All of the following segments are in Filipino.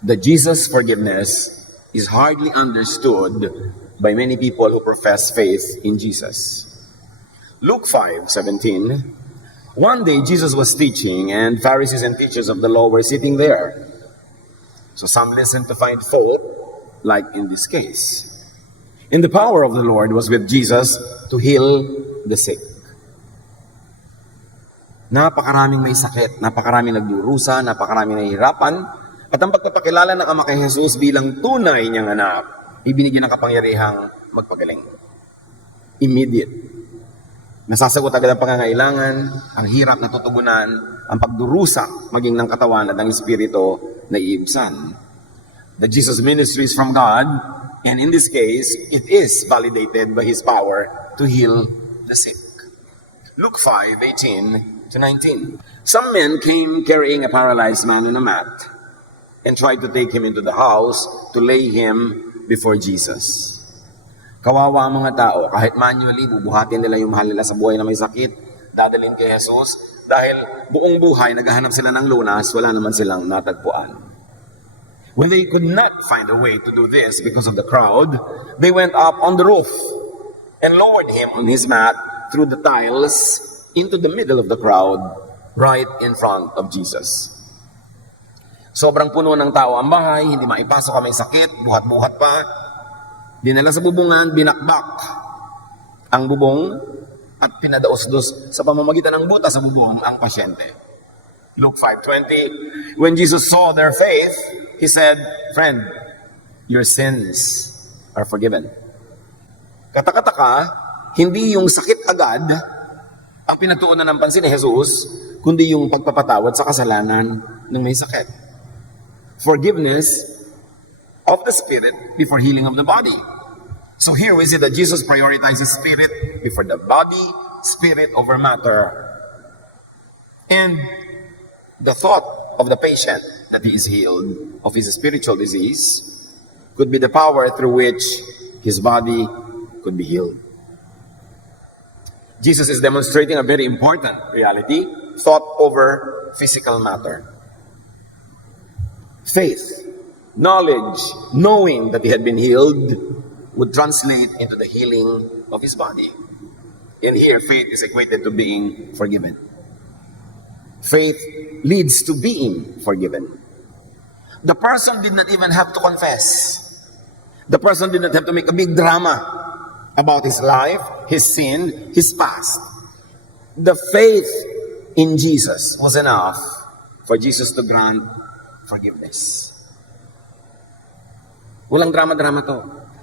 The Jesus forgiveness is hardly understood by many people who profess faith in Jesus. Luke 5:17. One day Jesus was teaching, and Pharisees and teachers of the law were sitting there. So some listened to find fault, like in this case. And the power of the Lord was with Jesus to heal the sick. Napakaraming may sakit, napakaraming nagdurusa, napakaraming nahihirapan, at ang pagpapakilala ng Ama kay Jesus bilang tunay niyang anak, ibinigyan ng kapangyarihang magpagaling. Immediate. Nasasagot agad ang pangangailangan, ang hirap na tutugunan, ang pagdurusa maging ng katawan at ng espiritu na iibsan. The Jesus ministry is from God, and in this case, it is validated by His power to heal the sick. Luke 5:18-19. Some men came carrying a paralyzed man on a mat and tried to take him into the house to lay him before Jesus. Kawawa ang mga tao, kahit manually, bubuhatin nila yung mahal nila sa buhay na may sakit, dadalhin kay Jesus, dahil buong buhay, naghahanap sila ng lunas, wala naman silang natagpuan. When they could not find a way to do this because of the crowd, they went up on the roof and lowered him on his mat through the tiles into the middle of the crowd, right in front of Jesus. Sobrang puno ng tao ang bahay, hindi maipasok ang may sakit, buhat-buhat pa. Dinala sa bubungan, binakbak ang bubong at pinadaos-dos sa pamamagitan ng butas sa bubong ang pasyente. Luke 5:20, when Jesus saw their faith, He said, "Friend, your sins are forgiven." Katakataka, hindi yung sakit agad ang pinatuunan ng pansin ni Jesus, kundi yung pagpapatawad sa kasalanan ng may sakit. Forgiveness of the spirit before healing of the body. So here we see that Jesus prioritizes spirit before the body, spirit over matter. And the thought of the patient that he is healed of his spiritual disease could be the power through which his body could be healed. Jesus is demonstrating a very important reality, thought over physical matter. Faith, knowledge, knowing that he had been healed would translate into the healing of his body. And here, faith is equated to being forgiven. Faith leads to being forgiven. The person did not even have to confess. The person did not have to make a big drama about his life, his sin, his past. The faith in Jesus was enough for Jesus to grant forgiveness. Walang drama-drama to.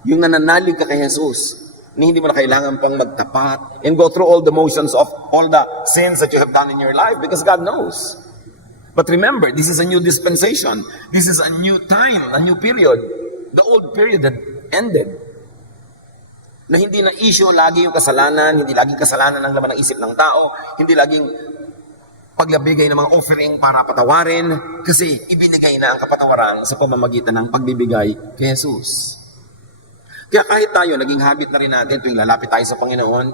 Yung nananalig ka kay Jesus, hindi mo na kailangan pang magtapat and go through all the motions of all the sins that you have done in your life because God knows. But remember, this is a new dispensation. This is a new time, a new period. The old period that ended. Na hindi na issue lagi yung kasalanan, hindi laging kasalanan ang laman ng isip ng tao, hindi laging paglabigay ng mga offering para patawarin, kasi ibinigay na ang kapatawaran sa pamamagitan ng pagbibigay kay Jesus. Kaya kahit tayo, naging habit na rin natin tuwing lalapit tayo sa Panginoon,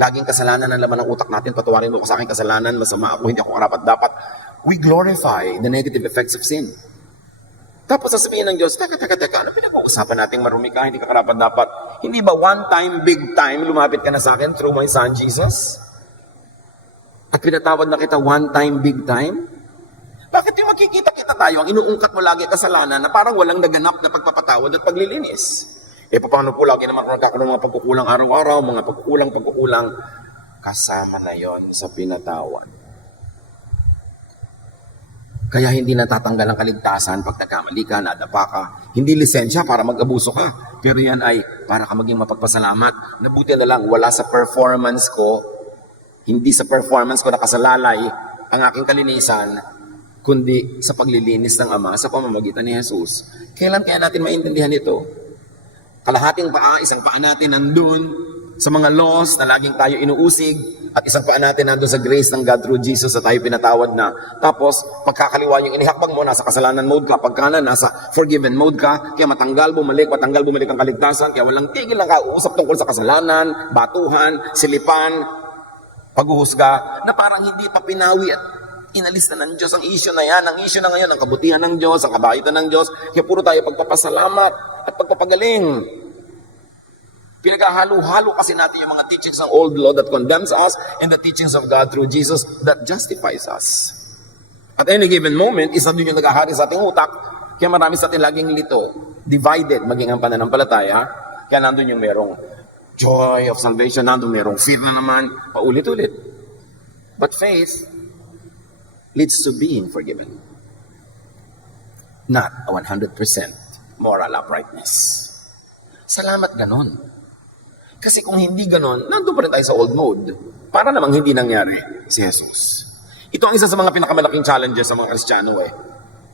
laging kasalanan ang laman ng utak natin, patawarin mo ko sa aking kasalanan, masama ako, hindi ako karapat-dapat. We glorify the negative effects of sin. Tapos sasabihin ng Diyos, teka, ano pinag-uusapan nating marumi ka, hindi ka karapat-dapat? Hindi ba one time, big time, lumapit ka na sa akin through my Son Jesus? At pinatawad na kita one time, big time? Bakit yung makikita-kita tayo, ang inuungkat mo lagi kasalanan na parang walang naganap na pagpapatawad at paglilinis? Paano po lagi naman kung nagkakaroon ng mga pagkukulang araw-araw, mga pagkukulang, kasama na yon sa pinatawad. Kaya hindi natatanggal ang kaligtasan pag nagkamali ka, nadapa ka. Hindi lisensya para mag-abuso ka. Pero yan ay para ka maging mapagpasalamat. Nabuti na lang, wala sa performance ko, hindi sa performance ko nakasalalay ang aking kalinisan, kundi sa paglilinis ng Ama sa pamamagitan ni Jesus. Kailan kaya natin maintindihan ito? Kalahating paa, isang paa natin nandun sa mga laws na laging tayo inuusig, at isang paa natin nandun sa grace ng God through Jesus na tayo pinatawad na. Tapos, pagkakaliwa yung inihakbang mo, nasa kasalanan mode ka, pagkanan, nasa forgiven mode ka, kaya matanggal, bumalik ang kaligtasan, kaya walang tigil ang kauusap tungkol sa kasalanan, batuhan, silipan, paghuhusga, na parang hindi pa pinawi at inalis na ng Diyos ang issue na yan. Ang issue na ngayon, ang kabutihan ng Diyos, ang kabaitan ng Diyos. Kaya puro tayo pagpapasalamat at pagpapagaling. Pinaghahalo-halo kasi natin yung mga teachings ng old law that condemns us and the teachings of God through Jesus that justifies us. At any given moment, isa din yung naghahari sa ating utak. Kaya marami sa atin laging lito, divided, maging ang pananampalataya. Kaya nandun yung merong joy of salvation, nandun merong fear na naman, paulit-ulit. But faith leads to being forgiven. Not a 100% moral uprightness. Salamat ganon. Kasi kung hindi ganon, nandun pa rin tayo sa old mode. Para namang hindi nangyari si Jesus. Ito ang isa sa mga pinakamalaking challenges sa mga Kristiyano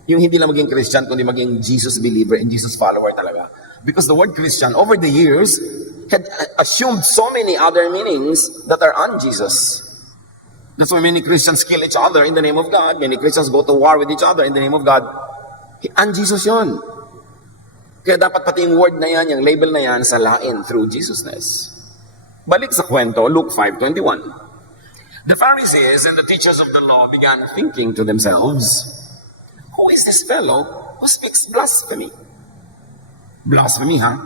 Yung hindi lang maging Christian, kundi maging Jesus believer and Jesus follower talaga. Because the word Christian, over the years, had assumed so many other meanings that are on Jesus. That's why many Christians kill each other in the name of God. Many Christians go to war with each other in the name of God. And Jesus yun. Kaya dapat pati yung word na yan, yung label na yan, salain through Jesusness. Balik sa kwento, Luke 5:21. The Pharisees and the teachers of the law began thinking to themselves, who is this fellow who speaks blasphemy? Blasphemy, huh?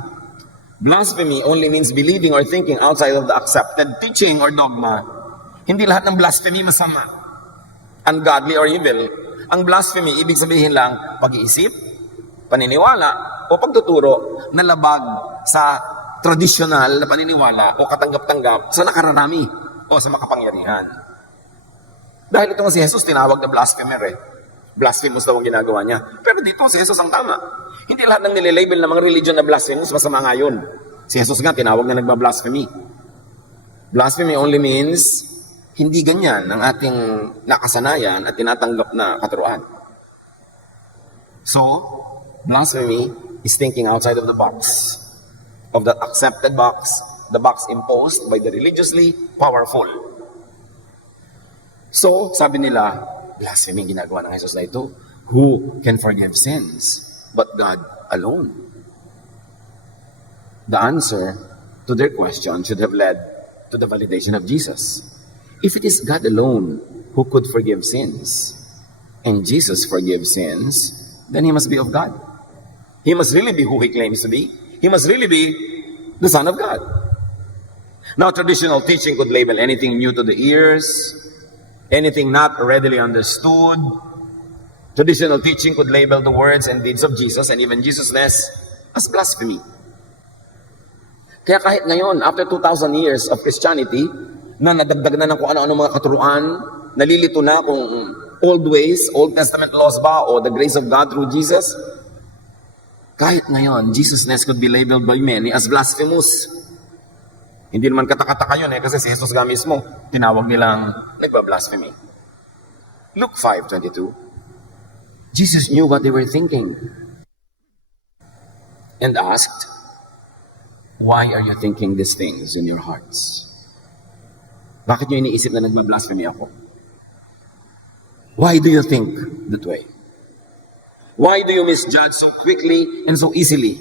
Blasphemy only means believing or thinking outside of the accepted teaching or dogma. Hindi lahat ng blasphemy masama, ungodly or evil. Ang blasphemy, ibig sabihin lang, pag-iisip, paniniwala, o pagtuturo na labag sa tradisyonal na paniniwala o katanggap-tanggap sa nakararami o sa makapangyarihan. Dahil ito nga si Jesus tinawag na blasphemer Blasphemous daw ang ginagawa niya. Pero dito si Jesus ang tama. Hindi lahat ng nililabel ng mga religion na blasphemous masama nga yun. Si Jesus nga tinawag na nagbablasphemy. Blasphemy only means hindi ganyan ang ating nakasanayan at tinatanggap na katuruan. So, blasphemy is thinking outside of the box, of the accepted box, the box imposed by the religiously powerful. So, sabi nila, blasphemy ginagawa ng Jesus na ito. Who can forgive sins but God alone? The answer to their question should have led to the validation of Jesus. If it is God alone who could forgive sins, and Jesus forgives sins, then He must be of God. He must really be who He claims to be. He must really be the Son of God. Now, traditional teaching could label anything new to the ears, anything not readily understood. Traditional teaching could label the words and deeds of Jesus and even Jesusness as blasphemy. Kaya kahit ngayon, after 2,000 years of Christianity, na nadagdag na ng kung ano-ano mga katuruan, nalilito na kung old ways, Old Testament laws ba, o the grace of God through Jesus, kahit ngayon, Jesusness could be labeled by many as blasphemous. Hindi naman katakataka yun kasi si Jesus nga mismo, tinawag nilang nagbablasphemy. Luke 5:22. Jesus knew what they were thinking and asked, why are you thinking these things in your hearts? Bakit nyo iniisip na nagbablasphemy ako? Why do you think that way? Why do you misjudge so quickly and so easily?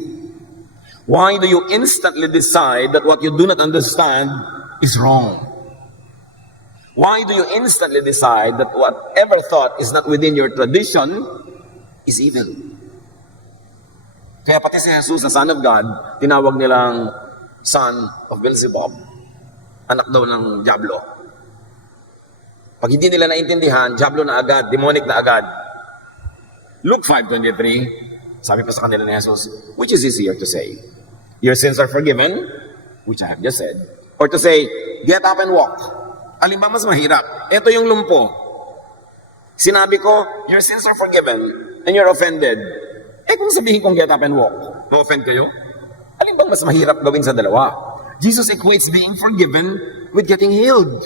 Why do you instantly decide that what you do not understand is wrong? Why do you instantly decide that whatever thought is not within your tradition is evil? Kaya pati si Jesus na Son of God, tinawag nilang Son of Beelzebub. Anak daw ng Diablo. Pag hindi nila naintindihan, Diablo na agad, demonic na agad. Luke 5:23, sabi pa sa kanila ni Jesus, which is easier to say? Your sins are forgiven, which I have just said. Or to say, get up and walk. Alin ba mas mahirap? Ito yung lumpo. Sinabi ko, your sins are forgiven, and you're offended. Kung sabihin kong get up and walk, ma-offend kayo? Alin bang mas mahirap gawin sa dalawa? Jesus equates being forgiven with getting healed.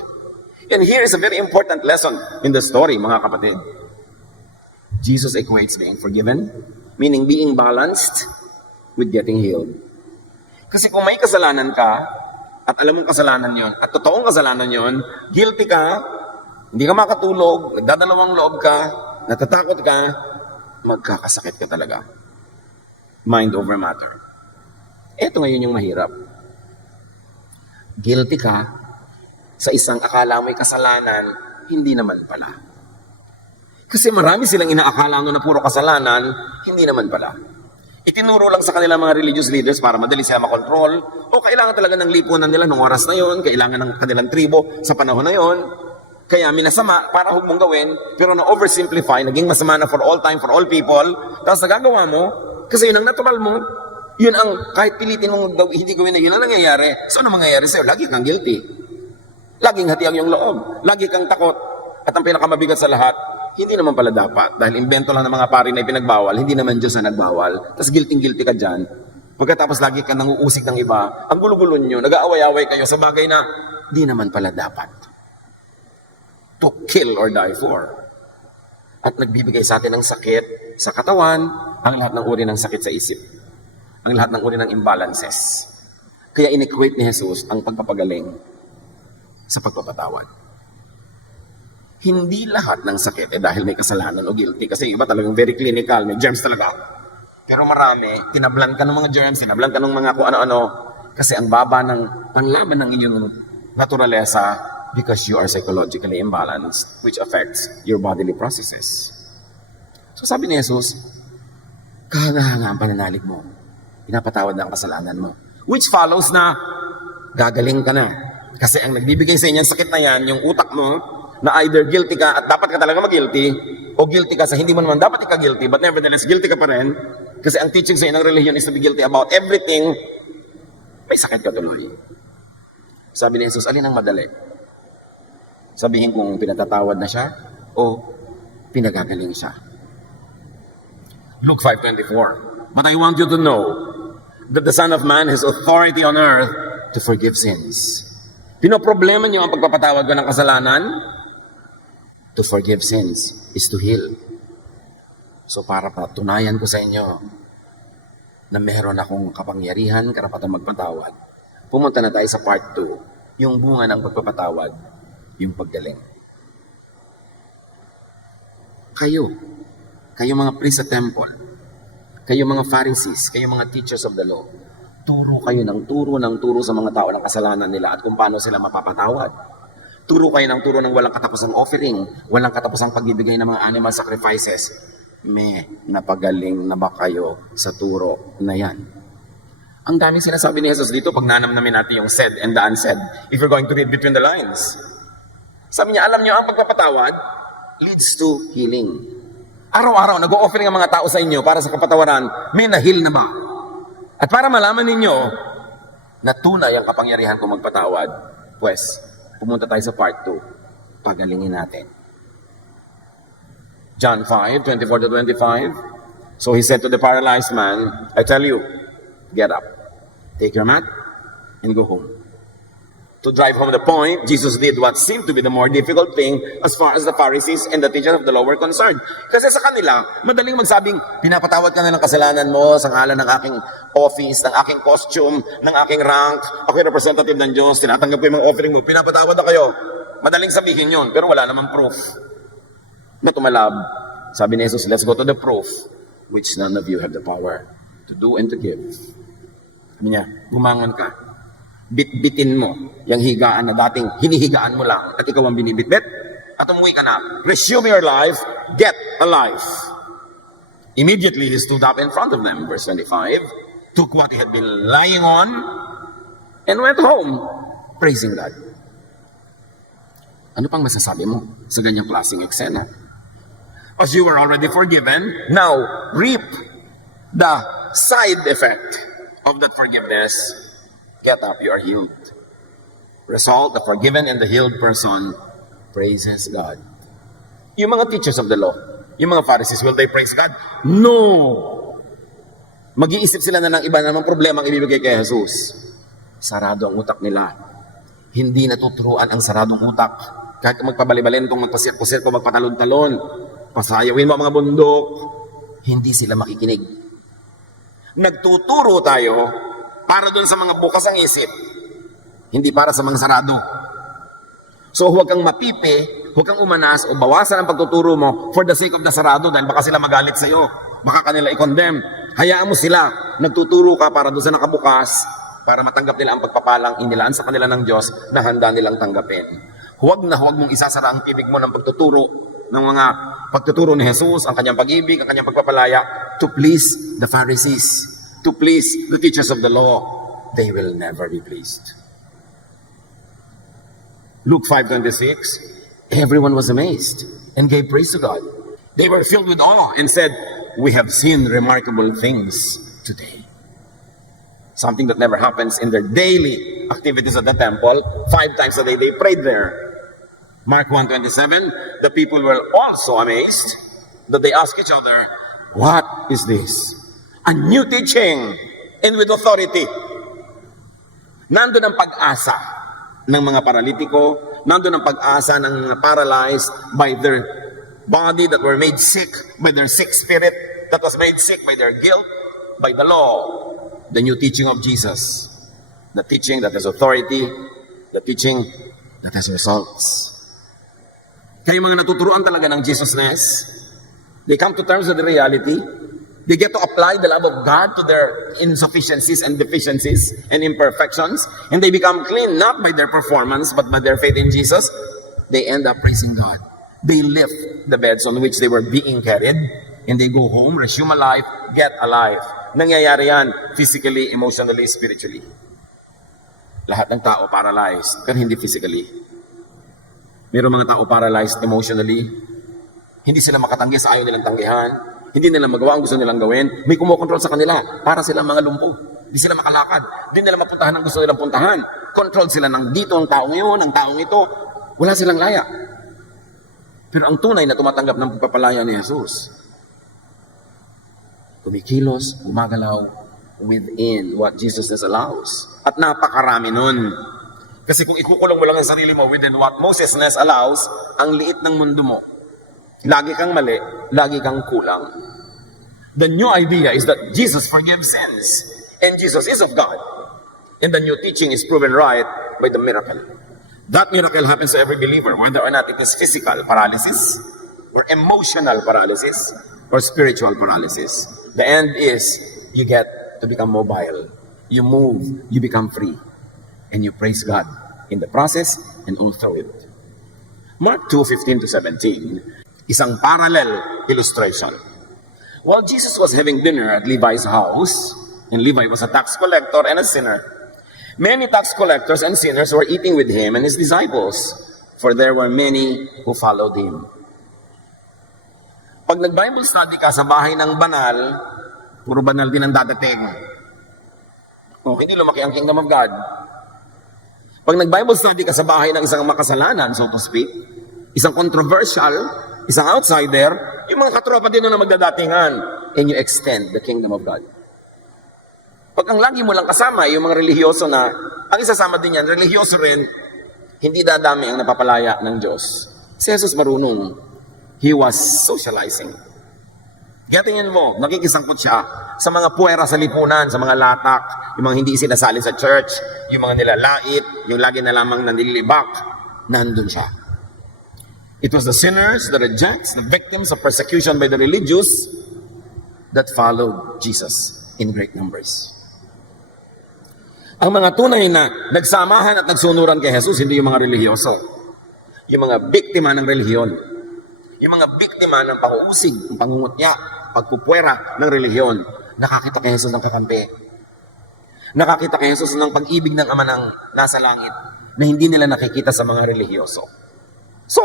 And here is a very important lesson in the story, mga kapatid. Jesus equates being forgiven, meaning being balanced, with getting healed. Kasi kung may kasalanan ka, at alam mong kasalanan yon, at totoong kasalanan yon, guilty ka, hindi ka makatulog, nagdadalawang loob ka, natatakot ka, magkakasakit ka talaga. Mind over matter. Ito ngayon yung mahirap. Guilty ka sa isang akala mo'y kasalanan, hindi naman pala. Kasi marami silang inaakala na puro kasalanan, hindi naman pala. Itinuro lang sa kanila mga religious leaders para madali sila makontrol, o kailangan talaga ng lipunan nila nung oras na yon, kailangan ng kanilang tribo sa panahon na yon. Kaya minasama para huwag mong gawin, pero na-oversimplify, naging masama na for all time, for all people, tapos nagagawa mo, kasi yun ang natural mo, yun ang kahit pilitin mong hindi gawin na yun ang nangyayari. So ano mangyayari sa'yo? Lagi kang guilty. Laging hati ang iyong loob. Lagi kang takot. At ang pinakamabigat sa lahat, hindi naman pala dapat. Dahil invento lang ng mga pari na ipinagbawal, hindi naman Diyos na nagbawal. Tapos guilty ka dyan. Pagkatapos lagi ka nanguusig ng iba, ang gulo-gulo nyo, nag-aaway-away kayo sa bagay na di naman pala dapat. To kill or die for. At nagbibigay sa atin ng sakit sa katawan, ang lahat ng uri ng sakit sa isip. Ang lahat ng uri ng imbalances. Kaya in-equate ni Jesus ang pagpapagaling sa pagpapatawad. Hindi lahat ng sakit dahil may kasalanan o guilty. Kasi iba talagang very clinical, may germs talaga. Pero marami, tinablan ka ng mga germs, tinablan ka ng mga kung ano-ano. Kasi ang baba ng panlaban ng inyong naturalesa because you are psychologically imbalanced, which affects your bodily processes. So sabi ni Jesus, kahanga-hanga ang pananalig mo. Pinapatawad na ang kasalanan mo. Which follows na gagaling ka na. Kasi ang nagbibigay sa inyong sakit na yan, yung utak mo, na either guilty ka at dapat ka talaga mag-guilty, o guilty ka sa hindi mo naman dapat ika-guilty, but nevertheless, guilty ka pa rin. Kasi ang teaching sa ng religion is to be guilty about everything, may sakit ka tuloy. Sabi ni Jesus, alin ang madali? Sabihin kung pinatatawad na siya, o pinagagaling siya. Luke 5:24. But I want you to know that the Son of Man has authority on earth to forgive sins. Pinoproblema niyo ang pagpapatawad ko ng kasalanan? To forgive sins is to heal. So para patunayan ko sa inyo na meron akong kapangyarihan, karapatan magpatawad, pumunta na tayo sa part 2, yung bunga ng pagpapatawad, yung paggaling. Kayo mga priest sa temple, kayo mga Pharisees, kayo mga teachers of the law, turo kayo ng turo sa mga tao ng kasalanan nila at kung paano sila mapapatawad. Turo kayo ng turo ng walang katapusang offering, walang katapusang pagbibigay ng mga animal sacrifices. Napagaling na ba kayo sa turo na yan? Ang daming sinasabi ni Jesus dito pag nanamnamin natin yung said and the unsaid. If you're going to read between the lines. Sabi niya, alam niyo, ang pagpapatawad leads to healing. Araw-araw, nag-o-offering ang mga tao sa inyo para sa kapatawaran, may na-heal na ba? At para malaman ninyo na tunay ang kapangyarihan kung magpatawad, pues, pumunta tayo sa part 2. Pagalingin natin. John 5:24-25. So he said to the paralyzed man, I tell you, get up, take your mat, and go home. To drive home the point, Jesus did what seemed to be the more difficult thing as far as the Pharisees and the teachers of the law were concerned. Kasi sa kanila, madaling magsabing, pinapatawad ka na ng kasalanan mo sa ngalan ng aking office, ng aking costume, ng aking rank, ako'y representative ng Diyos, tinatanggap ko yung mga offering mo, pinapatawad na kayo. Madaling sabihin yun, pero wala namang proof. But tumalab, sabi ni Jesus, let's go to the proof, which none of you have the power to do and to give. Sabi niya, gumangon ka. Bitbitin mo yung higaan na dating hinihigaan mo lang at ikaw ang binibitbit at umuwi ka na. Resume your life, get a life. Immediately he stood up in front of them, verse 25, took what he had been lying on and went home, praising God. Ano pang masasabi mo sa ganyang klaseng eksena? As you were already forgiven, now reap the side effect of that forgiveness. Get up, you are healed. Result, the forgiven and the healed person praises God. Yung mga teachers of the law, yung mga Pharisees, will they praise God? No! Mag-iisip sila na ng iba namang problema ang ibibigay kay Jesus. Sarado ang utak nila. Hindi natuturuan ang saradong utak. Kahit magpabali-balentong, magpasirko-sirko, magpatalon-talon, pasayawin mo ang mga bundok, hindi sila makikinig. Nagtuturo tayo para doon sa mga bukas ang isip, hindi para sa mga sarado. So huwag kang mapipi, huwag kang umanas o bawasan ang pagtuturo mo for the sake of the sarado dahil baka sila magalit sa iyo, baka kanila i-condemn. Hayaan mo sila, nagtuturo ka para doon sa nakabukas, para matanggap nila ang pagpapalang inilaan sa kanila ng Diyos na handa nilang tanggapin. Huwag na huwag mong isasara ang ibig mo ng pagtuturo ng mga pagtuturo ni Jesus, ang kanyang pag-ibig, ang kanyang pagpapalaya, to please the Pharisees, to please the teachers of the law. They will never be pleased. Luke 5:26, everyone was amazed and gave praise to God. They were filled with awe and said, "We have seen remarkable things today." Something that never happens in their daily activities at the temple. 5 times a day they prayed there. Mark 1:27, the people were also amazed that they asked each other, "What is this? A new teaching and with authority." Nandun ang pag-asa ng mga paralitiko, nandun ang pag-asa ng mga paralyzed by their body that were made sick, by their sick spirit that was made sick by their guilt, by the law. The new teaching of Jesus, the teaching that has authority, the teaching that has results. Kaya mga natuturuan talaga ng Jesusness, they come to terms with the reality. They get to apply the love of God to their insufficiencies and deficiencies and imperfections, and they become clean not by their performance but by their faith in Jesus. They end up praising God. They lift the beds on which they were being carried, and they go home, resume a life, get alive. Nangyayari yan physically, emotionally, spiritually. Lahat ng tao paralyzed, pero hindi physically. Mayroong mga tao paralyzed emotionally. Hindi sila makatanggi sa ayaw nilang tanggihan. Hindi nila magawa ang gusto nilang gawin. May kumokontrol sa kanila. Para silang mga lumpo. Hindi sila makalakad. Hindi nila mapuntahan ang gusto nilang puntahan. Control sila ng dito ang taong yun, ang taong ito. Wala silang laya. Pero ang tunay na tumatanggap ng pagpapalaya ni Jesus, kumikilos, gumagalaw within what Jesus allows. At napakarami nun. Kasi kung ikukulong mo lang ang sarili mo within what Moses' allows, ang liit ng mundo mo. Lagi kang mali, lagi kang kulang. The new idea is that Jesus forgives sins. And Jesus is of God. And the new teaching is proven right by the miracle. That miracle happens to every believer, whether or not it is physical paralysis, or emotional paralysis, or spiritual paralysis. The end is, you get to become mobile. You move, you become free. And you praise God in the process and all through it. Mark 2:15-17, isang parallel illustration. While Jesus was having dinner at Levi's house, and Levi was a tax collector and a sinner, many tax collectors and sinners were eating with him and his disciples, for there were many who followed him. Pag nag-Bible study ka sa bahay ng banal, puro banal din ang dadating. Hindi lumaki ang kingdom of God. Pag nag-Bible study ka sa bahay ng isang makasalanan, so to speak, isang controversial, isang outsider, yung mga katropa din na magdadatingan, and you extend the kingdom of God. Pag ang lagi mo lang kasama, yung mga relihiyoso na, ang isasama din yan, relihiyoso rin, hindi dadami ang napapalaya ng Diyos. Si Jesus marunong. He was socializing. Gatingin mo, nakikisangkot siya sa mga puwera sa lipunan, sa mga latak, yung mga hindi sinasali sa church, yung mga nilalait, yung lagi na lamang nanilibak, nandun siya. It was the sinners, the rejects, the victims of persecution by the religious that followed Jesus in great numbers. Ang mga tunay na nagsamahan at nagsunuran kay Jesus, hindi yung mga relihiyoso. Yung mga biktima ng relihiyon. Yung mga biktima ng pang-uusig, ng pangungutya, pagpupwera ng relihiyon, nakakita kay Jesus ng kakampi. Nakakita kay Jesus ng pag-ibig ng Ama ng nasa langit na hindi nila nakikita sa mga relihiyoso. So,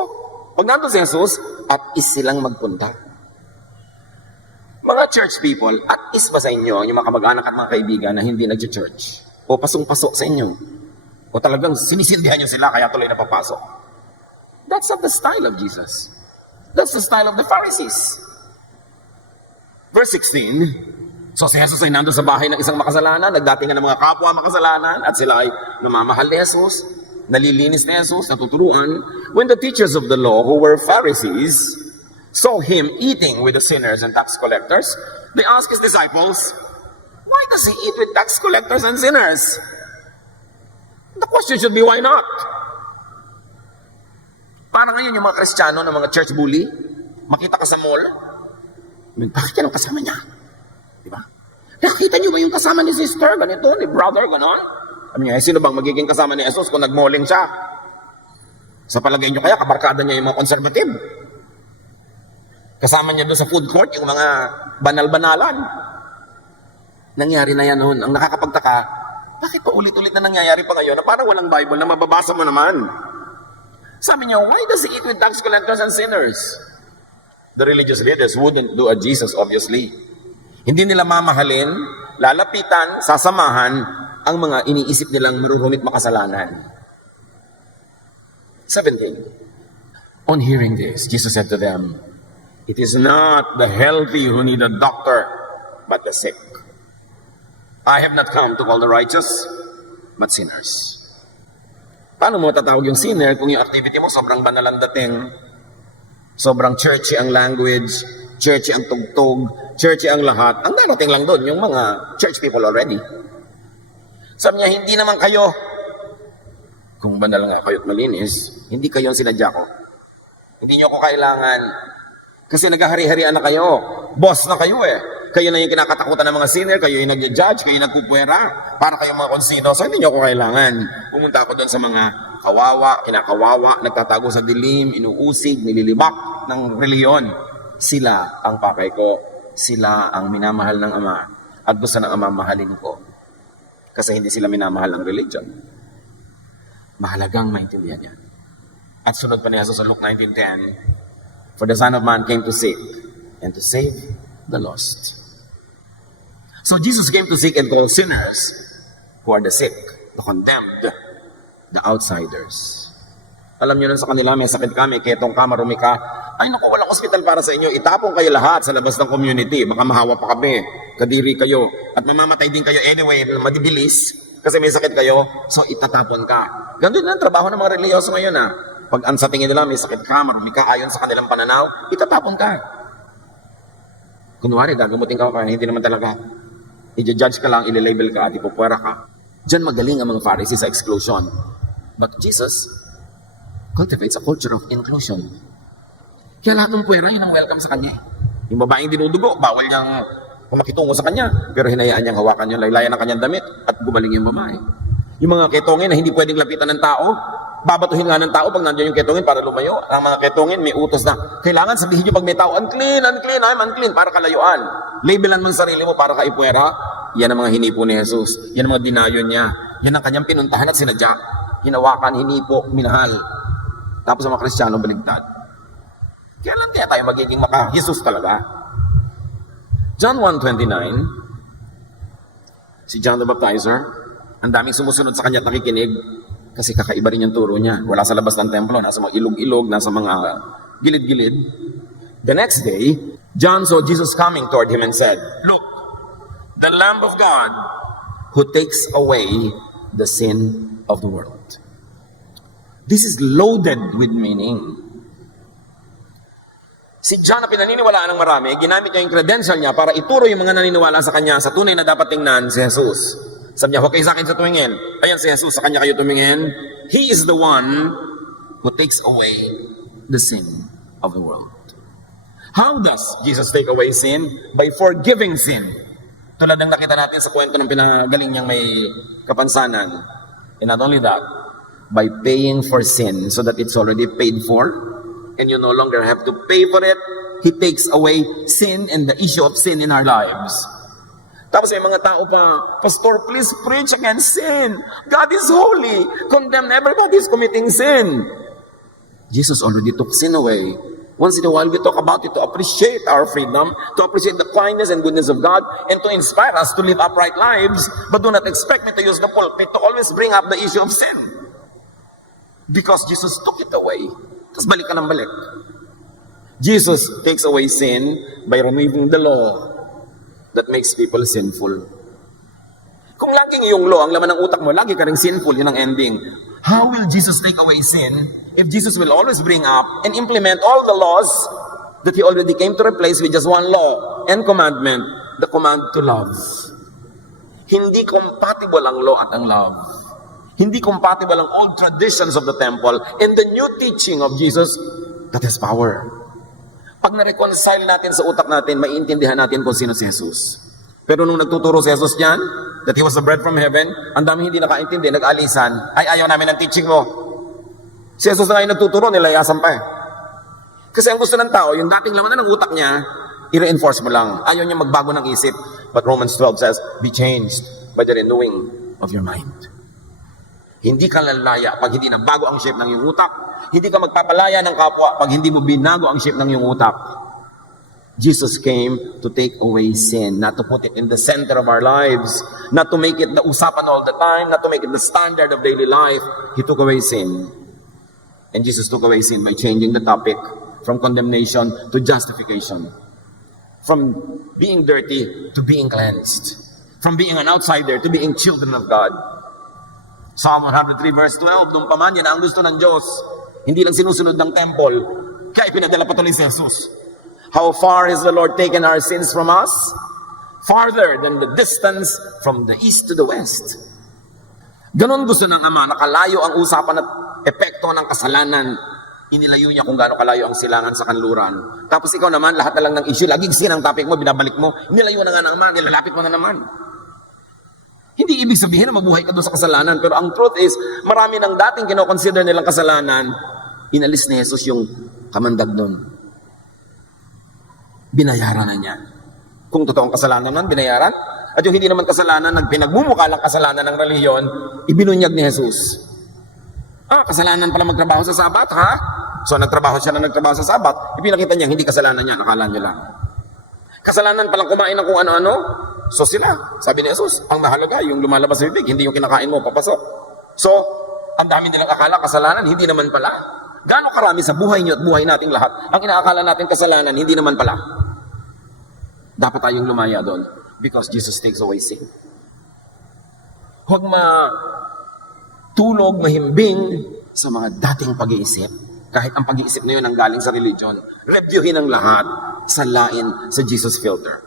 pag nandun si Jesus, at is silang magpunta. Mga church people, at is ba sa inyo, yung mga kamag-anak at mga kaibigan na hindi nag-church? O pasong-pasok sa inyo? O talagang sinisindihan nyo sila kaya tuloy na papasok? That's not the style of Jesus. That's the style of the Pharisees. Verse 16, so si Jesus ay nandun sa bahay ng isang makasalanan, nagdatingan ng mga kapwa makasalanan, at sila ay namamahal ni Jesus, nalilinis ni Jesus, natuturuan. When the teachers of the law, who were Pharisees, saw him eating with the sinners and tax collectors, they asked his disciples, why does he eat with tax collectors and sinners? The question should be, why not? Para ngayon yung mga Kristiyano ng mga church bully, makita ka sa mall, bakit yan ang kasama niya? Diba? Nakita niyo ba yung kasama ni sister, ganito, ni brother, ganon? Sabi niya, sino bang magiging kasama ni Jesus kung nagmalling siya? Sa palagay niyo kaya, kabarkada niya yung mga conservative? Kasama niya doon sa food court yung mga banal-banalan. Nangyari na yan noon. Ang nakakapagtaka, bakit pa ulit-ulit na nangyayari pa ngayon na parang walang Bible na mababasa mo naman? Sabi niya, why does he eat with tax collectors and sinners? The religious leaders wouldn't do a Jesus, obviously. Hindi nila mamahalin, lalapitan, sasamahan ang mga iniisip nilang marurumit makasalanan. 17. On hearing this, Jesus said to them, it is not the healthy who need a doctor, but the sick. I have not come to call the righteous, but sinners. Paano mo tatawag yung sinner kung yung activity mo sobrang banal ang dating, sobrang churchy ang language, churchy ang tugtog, churchy ang lahat? Ang darating lang doon, yung mga church people already. Sabi niya, hindi naman kayo. Kung banal nga kayo at malinis, hindi kayo ang sinadya ko. Hindi niyo ako kailangan. Kasi naghahari-harian na kayo. Boss na kayo eh. Kayo na yung kinakatakutan ng mga sinner, kayo yung nag-judge, kayo yung nagpupwera, para kayong mga konsino. So hindi niyo ako kailangan. Pumunta ako doon sa mga kawawa, kinakawawa, nagtatago sa dilim, inuusig, nililibak ng reliyon. Sila ang pakay ko. Sila ang minamahal ng Ama. At gusto ng Ama mahalin ko. Kasi hindi sila minamahal ng religion. Mahalagang maintindihan yan. At sunod pa ni Jesus sa Luke 19:10, for the Son of Man came to seek and to save the lost. So Jesus came to seek and call sinners who are the sick, the condemned, the outsiders. Alam nyo lang sa kanila, may sakit ka, may ketong ka, marumi ka. Ay naku, walang ospital para sa inyo. Itapon kayo lahat sa labas ng community. Baka mahawa pa kami. Kadiri kayo. At mamamatay din kayo anyway, madibilis. Kasi may sakit kayo, so itatapon ka. Ganun din ang trabaho ng mga religyoso ngayon Pag sa tingin nila, may sakit ka, marumi ka, ayon sa kanilang pananaw, itatapon ka. Kunwari, gagamutin ka, kaya hindi naman talaga. I-judge ka lang, ililabel ka, at ipupwera ka. Diyan magaling ang mga Pharisees sa exclusion. But Jesus cultivates a culture of inclusion. Kaya lahat ng pwera, yun ang welcome sa kanya. Yung babaeng dinudugo, bawal niyang kumakitungo sa kanya, pero hinayaan niyang hawakan yung laylayan ng kanyang damit at gumaling yung babae. Yung mga ketongin na hindi pwedeng lapitan ng tao, babatuhin nga ng tao pag nandiyan yung ketongin para lumayo. Ang mga ketongin may utos na, kailangan sabihin nyo pag may tao, unclean, unclean, I'm unclean, para kalayuan. Labelan mo ang sarili mo para kaipwera. Yan ang mga hinipo ni Jesus. Yan ang mga dinayon niya. Yan ang kanyang pinuntahan at sinadya. Hinawakan, hinipo, minahal. Tapos ang mga Kristiyano baligtad. Kaya lang kaya tayo magiging maka-Jesus talaga. John 1:29, si John the Baptizer, ang daming sumusunod sa kanya at nakikinig kasi kakaiba rin yung turo niya. Wala sa labas ng templo, nasa mga ilog-ilog, nasa mga gilid-gilid. The next day, John saw Jesus coming toward him and said, look, the Lamb of God who takes away the sin of the world. This is loaded with meaning. Si John na pinaniniwalaan ng marami, ginamit niya yung credential niya para ituro yung mga naniniwala sa kanya sa tunay na dapat tingnan si Jesus. Sabi niya, huwag kayo sa akin sa tumingin. Ayan si Jesus, sa kanya kayo tumingin. He is the one who takes away the sin of the world. How does Jesus take away sin? By forgiving sin. Tulad ng nakita natin sa kwento ng pinagaling niyang may kapansanan. And not only that, by paying for sin so that it's already paid for, and you no longer have to pay for it. He takes away sin and the issue of sin in our lives. Tapos may mga tao pa, Pastor, please preach against sin. God is holy. Condemn everybody is committing sin. Jesus already took sin away. Once in a while, we talk about it to appreciate our freedom, to appreciate the kindness and goodness of God, and to inspire us to live upright lives. But do not expect me to use the pulpit to always bring up the issue of sin. Because Jesus took it away. Tapos balik ka ng balik. Jesus takes away sin by removing the law that makes people sinful. Kung laging yung law, ang laman ng utak mo, lagi ka rin sinful, yun ang ending. How will Jesus take away sin if Jesus will always bring up and implement all the laws that He already came to replace with just one law and commandment, the command to love? Hindi compatible ang law at ang love. Hindi compatible ang old traditions of the temple and the new teaching of Jesus that has power. Pag na-reconcile natin sa utak natin, maiintindihan natin kung sino si Jesus. Pero nung nagtuturo si Jesus diyan, that He was the bread from heaven, ang dami hindi nakaintindi, nag-alisan, ay ayaw namin ang teaching mo. Si Jesus na ngayon nagtuturo, nilayasan pa Kasi ang gusto ng tao, yung dating laman ng utak niya, i-reinforce mo lang. Ayaw niya magbago ng isip. But Romans 12 says, be changed by the renewing of your mind. Hindi ka lalaya pag hindi na bago ang shape ng iyong utak. Hindi ka magpapalaya ng kapwa pag hindi mo binago ang shape ng iyong utak. Jesus came to take away sin, not to put it in the center of our lives, not to make it the usapan all the time, not to make it the standard of daily life. He took away sin. And Jesus took away sin by changing the topic from condemnation to justification. From being dirty to being cleansed. From being an outsider to being children of God. Psalm 103 verse 12, nung paman yan ang gusto ng Diyos, hindi lang sinusunod ng temple, kaya pinadala pa tuloy si Jesus. How far has the Lord taken our sins from us? Farther than the distance from the east to the west. Ganon gusto ng Ama, nakalayo ang usapan at epekto ng kasalanan. Inilayo niya kung gaano kalayo ang silangan sa kanluran. Tapos ikaw naman, lahat na lang ng issue, laging sin ang topic mo, binabalik mo. Inilayo na nga ng Ama, nilalapit mo na naman. Hindi ibig sabihin na mabuhay ka doon sa kasalanan. Pero ang truth is, marami ng dating kinoconsider nilang kasalanan, inalis ni Jesus yung kamandag doon. Binayaran na niya. Kung totoong kasalanan nun, binayaran. At yung hindi naman kasalanan, nagpinagmumukha lang kasalanan ng reliyon, ibinunyag ni Jesus. Kasalanan pala magtrabaho sa Sabat, ha? So nagtrabaho siya na nagtrabaho sa Sabat, ipinakita niya, hindi kasalanan niya, nakala niyo lang. Kasalanan palang kumain ng kung ano-ano, so sila, sabi ni Jesus, ang mahalaga, yung lumalabas sa bibig, hindi yung kinakain mo, papasok. So, ang dami nilang akala, kasalanan, hindi naman pala. Gaano karami sa buhay niyo at buhay nating lahat, ang inaakala natin kasalanan, hindi naman pala. Dapat tayong lumaya doon because Jesus takes away sin. Huwag matulog, mahimbing sa mga dating pag-iisip. Kahit ang pag-iisip na yun ang galing sa religion. Reviewin ang lahat sa lain sa Jesus filter.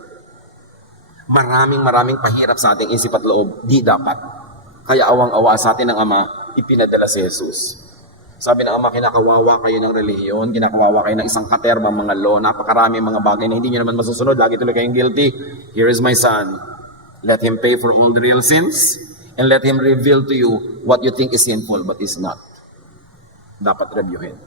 Maraming pahirap sa ating isip at loob. Di dapat. Kaya awang-awa sa atin ng Ama, ipinadala si Jesus. Sabi ng Ama, kinakawawa kayo ng relihiyon, kinakawawa kayo ng isang katerbang mga law, napakarami mga bagay na hindi nyo naman masusunod, lagi tuloy kayong guilty. Here is my son. Let him pay for all the real sins, and let him reveal to you what you think is sinful but is not. Dapat reviewin.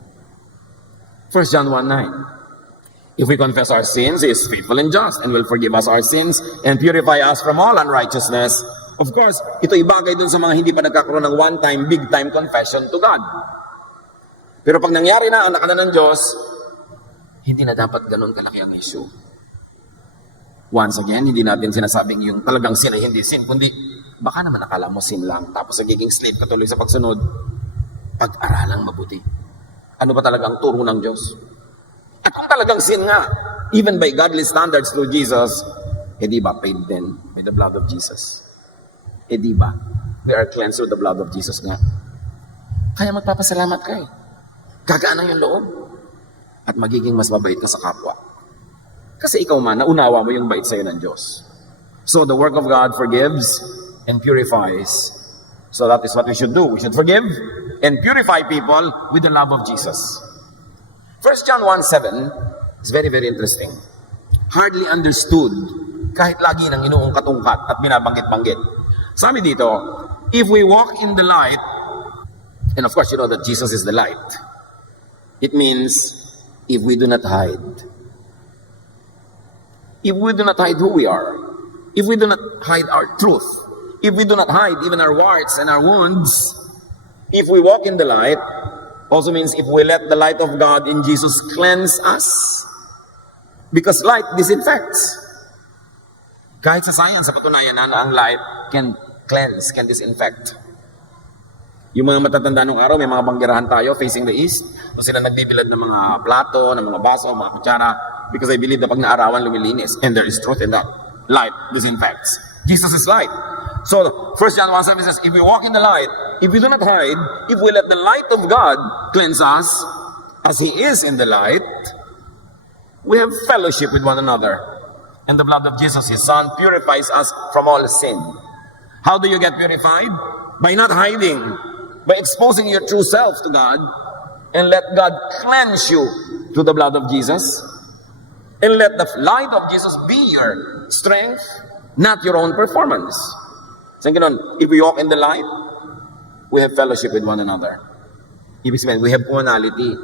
1 John 1:9. If we confess our sins, He is faithful and just, and will forgive us our sins, and purify us from all unrighteousness. Of course, ito'y bagay dun sa mga hindi pa nagkakaroon ng one-time, big-time confession to God. Pero pag nangyari na, anak na ng Diyos, hindi na dapat ganun kalaki ang issue. Once again, hindi natin sinasabing yung talagang sin ay hindi sin, kundi baka naman akala mo sin lang, tapos nagiging slave ka tuloy sa pagsunod. Pag-aralang mabuti. Ano ba talaga ang turo ng Diyos? At kung talagang sin nga, even by godly standards through Jesus, di ba paid din by the blood of Jesus? Di ba? We are cleansed through the blood of Jesus nga. Kaya magpapasalamat ka Gagaan yung loob. At magiging mas mabait ka sa kapwa. Kasi ikaw man, naunawa mo yung bait sa'yo ng Diyos. So the work of God forgives and purifies. So that is what we should do. We should forgive and purify people with the love of Jesus. 1 John 1:7 is very interesting. Hardly understood kahit lagi nang inuungkat-ungkat at binabanggit-banggit. Sabi dito, if we walk in the light, and of course you know that Jesus is the light. It means, if we do not hide. If we do not hide who we are. If we do not hide our truth. If we do not hide even our warts and our wounds. If we walk in the light, also means if we let the light of God in Jesus cleanse us. Because light disinfects. Kahit sa science, sa patunayan na ang light can cleanse, can disinfect. Yung mga matatanda nung araw, may mga banggerahan tayo facing the east. So sila nagbibilad ng mga plato, ng mga baso, mga kutsara. Because I believe na pag naarawan, lumilinis. And there is truth in that. Light disinfects. Jesus is light. So 1 John 1:7 says, if we walk in the light, if we do not hide, if we let the light of God cleanse us, as He is in the light, we have fellowship with one another. And the blood of Jesus, His Son, purifies us from all sin. How do you get purified? By not hiding. By exposing your true self to God and let God cleanse you through the blood of Jesus and let the light of Jesus be your strength, not your own performance. So, if we walk in the light, we have fellowship with one another. Ibig sabihin, we have commonality.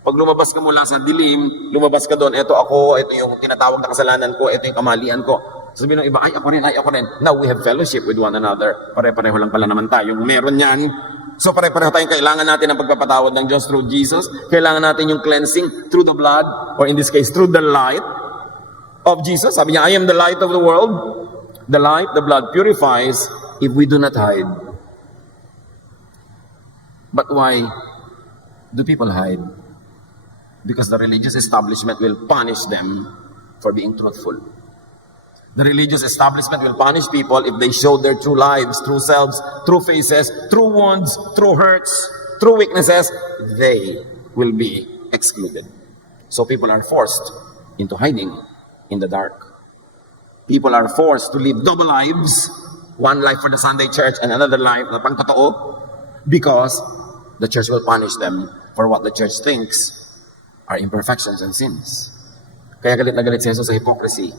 Pag lumabas ka mula sa dilim, lumabas ka doon, ito ako, ito yung tinatawag na kasalanan ko, ito yung kamalian ko. Sabihin ng iba, ay ako rin. Now we have fellowship with one another. Pare-pareho lang pala naman tayo. Meron yan. So pare-pareho tayong kailangan natin ang pagpapatawad ng Diyos through Jesus. Kailangan natin yung cleansing through the blood, or in this case, through the light of Jesus. Sabi niya, I am the light of the world. The light, the blood purifies if we do not hide. But why do people hide? Because the religious establishment will punish them for being truthful. The religious establishment will punish people if they show their true lives, true selves, true faces, true wounds, true hurts, true weaknesses. They will be excluded. So people are forced into hiding in the dark. People are forced to live double lives, one life for the Sunday church and another life na pangtotoo, because the church will punish them for what the church thinks are imperfections and sins. Kaya galit na galit si Jesus sa hypocrisy.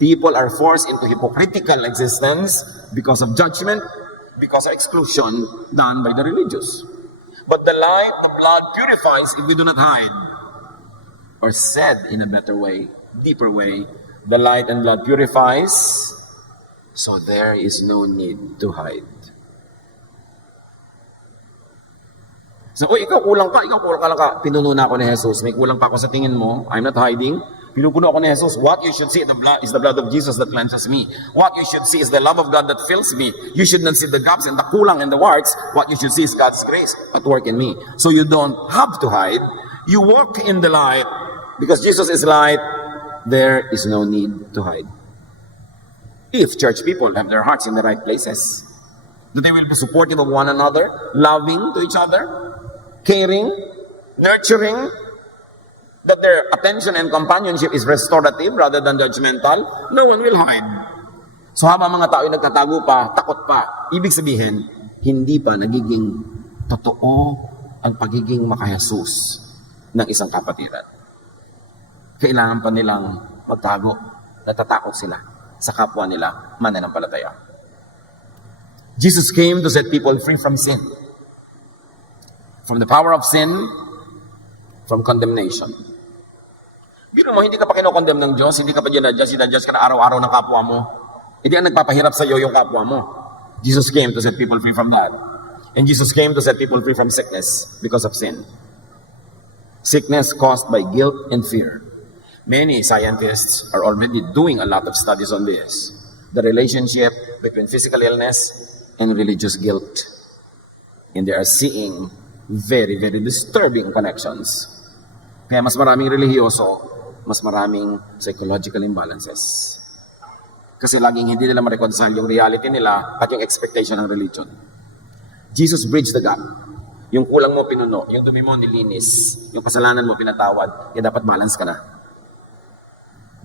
People are forced into hypocritical existence because of judgment, because of exclusion done by the religious. But the light, the blood purifies if we do not hide. Or said in a better way, deeper way, the light and blood purifies, so there is no need to hide. So, ikaw kulang ka lang ka. Pinuno na ako ni Jesus. May kulang pa ako sa tingin mo. I'm not hiding. Pinupuno ako ni Jesus. What you should see is the blood of Jesus that cleanses me. What you should see is the love of God that fills me. You should not see the gaps and the kulang and the warts. What you should see is God's grace at work in me. So you don't have to hide. You walk in the light. Because Jesus is light, there is no need to hide. If church people have their hearts in the right places, that they will be supportive of one another, loving to each other, caring, nurturing, that their attention and companionship is restorative rather than judgmental, no one will hide. So habang mga tao ay nagtatago pa, takot pa, ibig sabihin, hindi pa nagiging totoo ang pagiging makahesus ng isang kapatiran. Kailangan pa nilang magtago, natatakot sila sa kapwa nila mananampalataya. Jesus came to set people free from sin. From the power of sin, from condemnation. Biro mo, hindi ka pa kinokondem ng Diyos, hindi ka pa dinadjust ka na araw-araw ng kapwa mo. Hindi ang nagpapahirap sa iyo yung kapwa mo. Jesus came to set people free from that. And Jesus came to set people free from sickness because of sin. Sickness caused by guilt and fear. Many scientists are already doing a lot of studies on this. The relationship between physical illness and religious guilt. And they are seeing very, very disturbing connections. Kaya mas maraming relihiyoso, mas maraming psychological imbalances. Kasi laging hindi nila ma-reconcile yung reality nila at yung expectation ng religion. Jesus bridged the gap. Yung kulang mo pinuno, yung dumi mo nilinis, yung kasalanan mo pinatawad, kaya dapat balance ka na.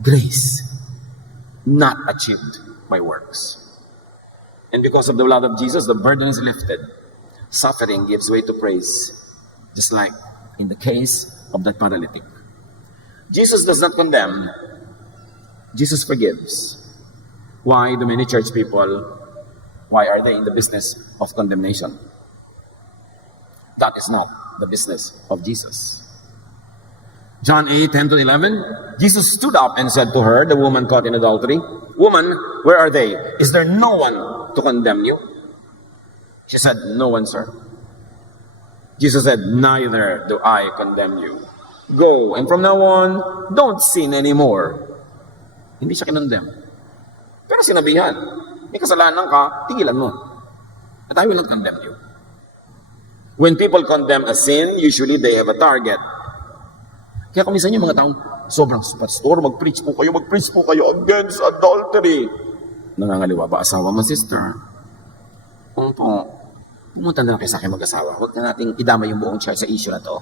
Grace, not achieved by works. And because of the blood of Jesus, the burden is lifted. Suffering gives way to praise, just like in the case of that paralytic. Jesus does not condemn. Jesus forgives. Why do many church people, why are they in the business of condemnation? That is not the business of Jesus. John 8:10-11, Jesus stood up and said to her, the woman caught in adultery, "Woman, where are they? Is there no one to condemn you?" She said, "No one, sir." Jesus said, "Neither do I condemn you. Go, and from now on, don't sin anymore." Hindi siya kinondemn. Pero sinabihan, may kasalanan ka, tigilan mo. At I will not condemn you. When people condemn a sin, usually they have a target. Kaya kung minsan yung mga taong, sobrang pastor, mag-preach po kayo against adultery. Nangangaliwa ba asawa mo, sister? Kung po, pumunta na lang kayo sa akin mag-asawa. Huwag na nating idama yung buong church sa issue na to.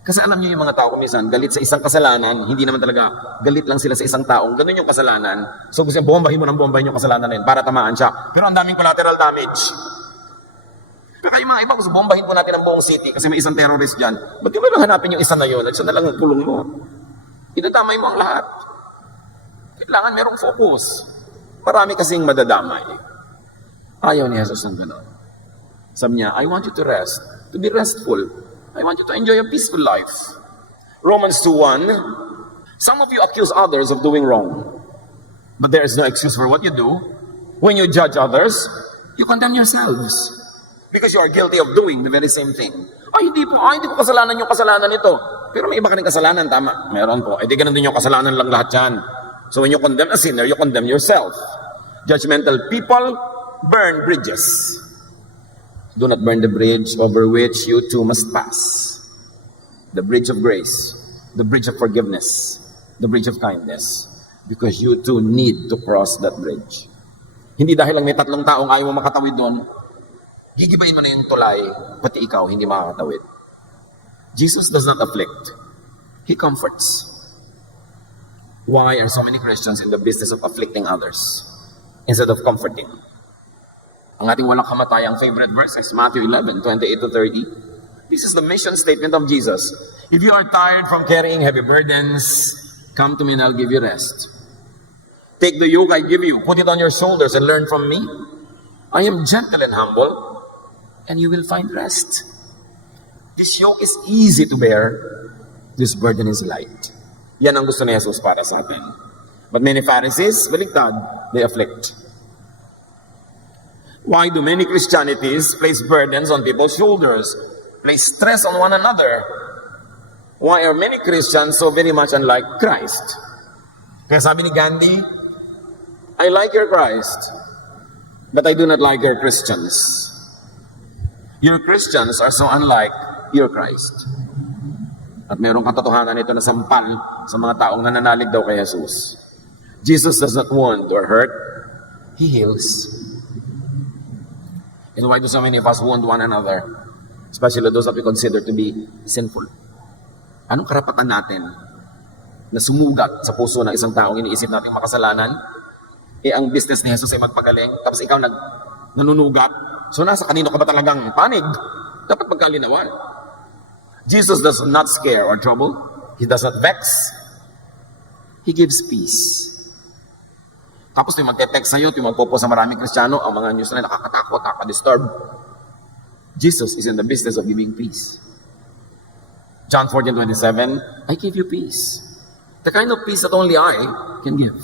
Kasi alam niyo yung mga tao kung minsan, galit sa isang kasalanan, hindi naman talaga, galit lang sila sa isang taong, ganun yung kasalanan. So gusto niya, bombahin yung kasalanan na yun para tamaan siya. Pero ang daming collateral damage. Kaya yung mga iba, gusto bombahin po natin ang buong city kasi may isang terrorist dyan. Ba't di mo lang hanapin yung isa na yun at siya na lang ang tulong mo? Idadamay mo ang lahat. Kailangan merong focus. Marami kasing madadamay. Ayaw ni Jesus ng gano'n. Sabi niya, I want you to rest, to be restful. I want you to enjoy a peaceful life. Romans 2:1, some of you accuse others of doing wrong, but there is no excuse for what you do. When you judge others, you condemn yourselves because you are guilty of doing the very same thing. Hindi po kasalanan yung kasalanan nito. Pero may iba ka rin kasalanan, tama? Meron po. Di ganun din yung kasalanan lang lahat yan. So when you condemn a sinner, you condemn yourself. Judgmental people burn bridges. Do not burn the bridge over which you too must pass. The bridge of grace, the bridge of forgiveness, the bridge of kindness. Because you too need to cross that bridge. Hindi dahil lang may 3 taong ayaw mo makatawid doon, gigibayin mo na yung tulay, pati ikaw hindi makakatawid. Jesus does not afflict. He comforts. Why are so many Christians in the business of afflicting others instead of comforting? Ang ating walang kamatayang favorite verse is Matthew 11:28-30. This is the mission statement of Jesus. If you are tired from carrying heavy burdens, come to me and I'll give you rest. Take the yoke I give you, put it on your shoulders and learn from me. I am gentle and humble, and you will find rest. This yoke is easy to bear. This burden is light. Yan ang gusto ni Jesus para sa atin. But many Pharisees, baligtad, they afflict. Why do many Christianities place burdens on people's shoulders, place stress on one another? Why are many Christians so very much unlike Christ? Kaya sabi ni Gandhi, I like your Christ, but I do not like your Christians. Your Christians are so unlike your Christ. At mayroong katotohanan ito na sampal sa mga taong nananalig daw kay Jesus. Jesus does not wound or hurt, He heals. And why do so many of us wound one another? Especially those that we consider to be sinful. Anong karapatan natin na sumugat sa puso ng isang taong iniisip natin makasalanan? Ang business ni Jesus ay magpagaling, tapos ikaw nanunugat. So nasa kanino ka ba talagang panig? Dapat magkalinawan. Jesus does not scare or trouble. He does not vex. He gives peace. Tapos yung magte-text sa'yo, yung magpopo sa maraming Kristiyano, ang mga news na nakakatakot, nakaka-disturb. Jesus is in the business of giving peace. John 14:27, I give you peace. The kind of peace that only I can give.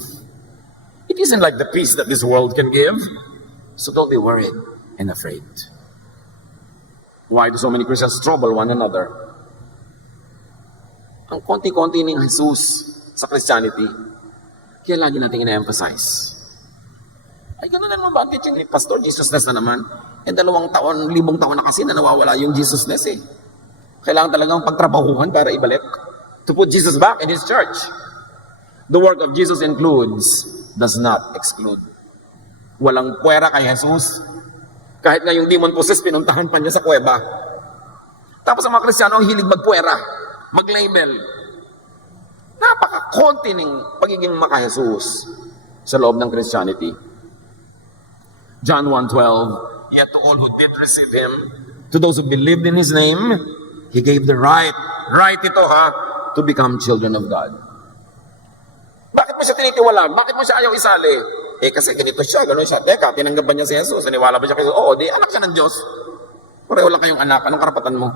It isn't like the peace that this world can give. So don't be worried and afraid. Why do so many Christians trouble one another? Ang konti-konti ng Jesus sa Christianity, kaya lagi natin ina-emphasize. Ay, gano'n na naman, bakit yung Pastor Jesusness na naman? 2,000 taon na kasi na nawawala yung Jesusness eh. Kailangan talagang pagtrabahuhan para ibalik. To put Jesus back in His church. The work of Jesus includes, does not exclude. Walang puwera kay Jesus. Kahit nga yung demon possessed, pinuntahan pa niya sa kuweba. Tapos ang mga Kristiyano ang hilig magpuwera, mag-label. Napaka-konti ng pagiging maka-Jesus sa loob ng Christianity. John 1:12, yet to all who did receive Him, to those who believed in His name, He gave the right ito to become children of God. Bakit mo siya tinitiwalaan? Bakit mo siya ayaw isali? Kasi ganito siya, gano'n siya. Teka, tinanggap ba niya si Jesus? Naniwala ba siya kay Jesus? Oo, di anak siya ng Diyos. Pareho lang kayong anak. Anong karapatan mo?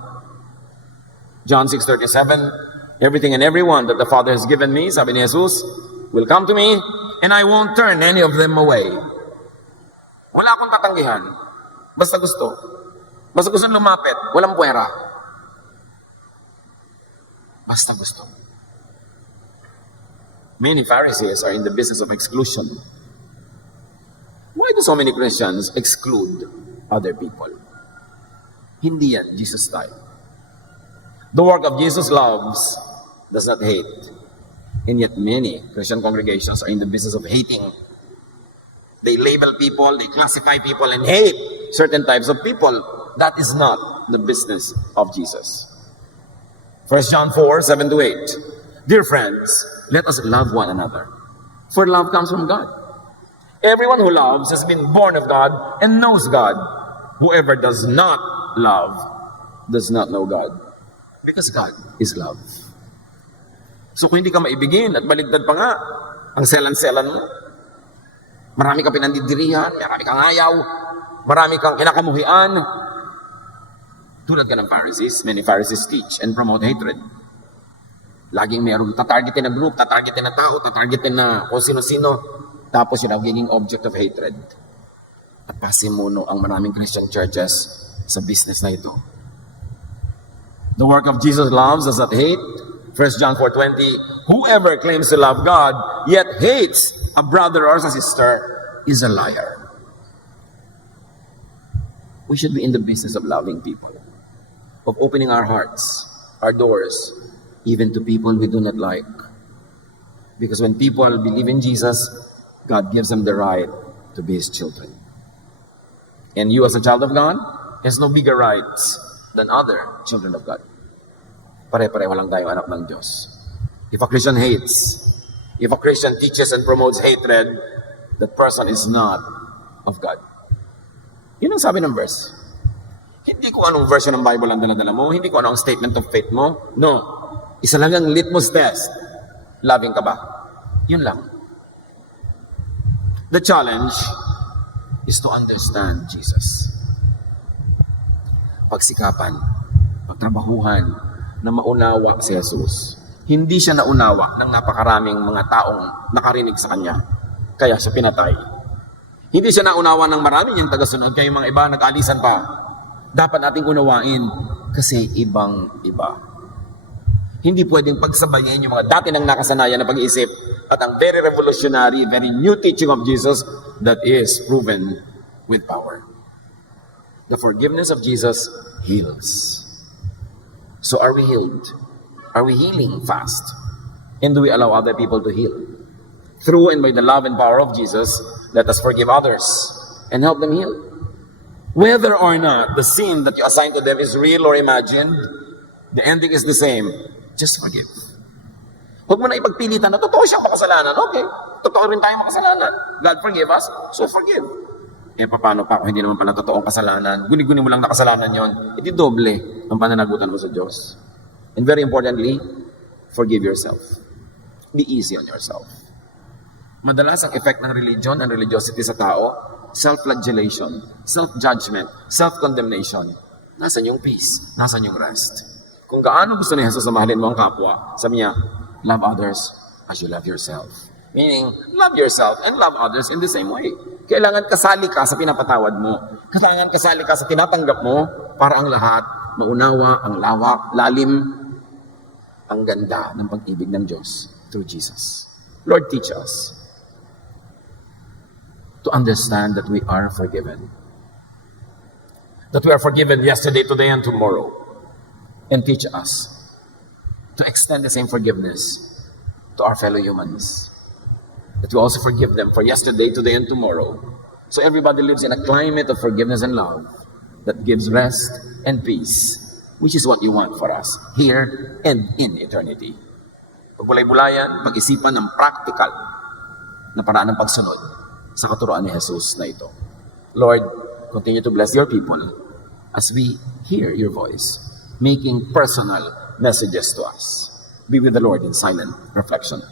John 6:37, everything and everyone that the Father has given me, sabi ni Jesus, will come to me, and I won't turn any of them away. Wala akong tatanggihan. Basta gusto. Basta gusto lumapit. Walang puwera. Basta gusto. Many Pharisees are in the business of exclusion. Why do so many Christians exclude other people? Hindi yan Jesus style. The work of Jesus loves, does not hate. And yet many Christian congregations are in the business of hating. They label people, they classify people, and hate certain types of people. That is not the business of Jesus. 1 John 4:7-8. Dear friends, let us love one another. For love comes from God. Everyone who loves has been born of God and knows God. Whoever does not love does not know God. Because God is love. So kung hindi ka maibigin at baligtad pa nga, ang selan-selan mo, marami kang pinandidirihan, marami kang ayaw, marami kang kinakamuhian. Tulad ka ng Pharisees, many Pharisees teach and promote hatred. Laging merong tatargetin na group, tatargetin na tao, tatargetin na kung sino-sino. Tapos yun ang giging object of hatred. At pasimuno ang maraming Christian churches sa business na ito. The work of Jesus loves does not hate. 1 John 4:20, whoever claims to love God, yet hates a brother or a sister, is a liar. We should be in the business of loving people, of opening our hearts, our doors, even to people we do not like. Because when people believe in Jesus, God gives them the right to be His children. And you as a child of God, has no bigger rights than other children of God. Pare-pareho lang tayo anak ng Diyos. If a Christian hates, if a Christian teaches and promotes hatred, that person is not of God. Yun ang sabi ng verse. Hindi ko anong version ng Bible ang dala-dala mo, hindi ko anong statement of faith mo. No. Isa lang ang litmus test. Loving ka ba? Yun lang. The challenge is to understand Jesus. Pagsikapan, pagtrabahuhan, na maunawa si Jesus. Hindi siya naunawa ng napakaraming mga taong nakarinig sa Kanya. Kaya siya pinatay. Hindi siya naunawa ng marami niyang tagasunod, kaya yung mga iba nag-alisan pa. Dapat nating unawain kasi ibang-iba. Hindi pwedeng pagsabayin yung mga dati nang nakasanayan na pag-iisip at ang very revolutionary, very new teaching of Jesus that is proven with power. The forgiveness of Jesus heals. So are we healed? Are we healing fast? And do we allow other people to heal? Through and by the love and power of Jesus, let us forgive others and help them heal. Whether or not the sin that you assign to them is real or imagined, the ending is the same. Just forgive. Huwag mo na ipagpilitan na totoo siyang makasalanan. Okay, totoo rin tayo makasalanan. God forgive us, so forgive. Paano pa kung hindi naman pala totoong kasalanan? Guni-guni mo lang na kasalanan yon, edi doble ang pananagutan mo sa Diyos. And very importantly, forgive yourself. Be easy on yourself. Madalas ang effect ng religion and religiosity sa tao, self-flagellation, self-judgment, self-condemnation. Nasaan yung peace? Nasaan yung rest? Kung gaano gusto ni Jesus na mahalin mo ang kapwa, sabi niya, love others as you love yourself. Meaning, love yourself and love others in the same way. Kailangan kasali ka sa pinapatawad mo. Kailangan kasali ka sa tinatanggap mo para ang lahat maunawa ang lawak, lalim, ang ganda ng pag-ibig ng Diyos through Jesus. Lord, teach us to understand that we are forgiven. That we are forgiven yesterday, today, and tomorrow. And teach us to extend the same forgiveness to our fellow humans. That we also forgive them for yesterday, today, and tomorrow. So everybody lives in a climate of forgiveness and love that gives rest and peace, which is what you want for us here and in eternity. Pagbulay-bulayan, pag-isipan ng practical na paraan ng pagsunod sa katuroan ni Jesus na ito. Lord, continue to bless your people as we hear your voice, making personal messages to us. Be with the Lord in silent reflection.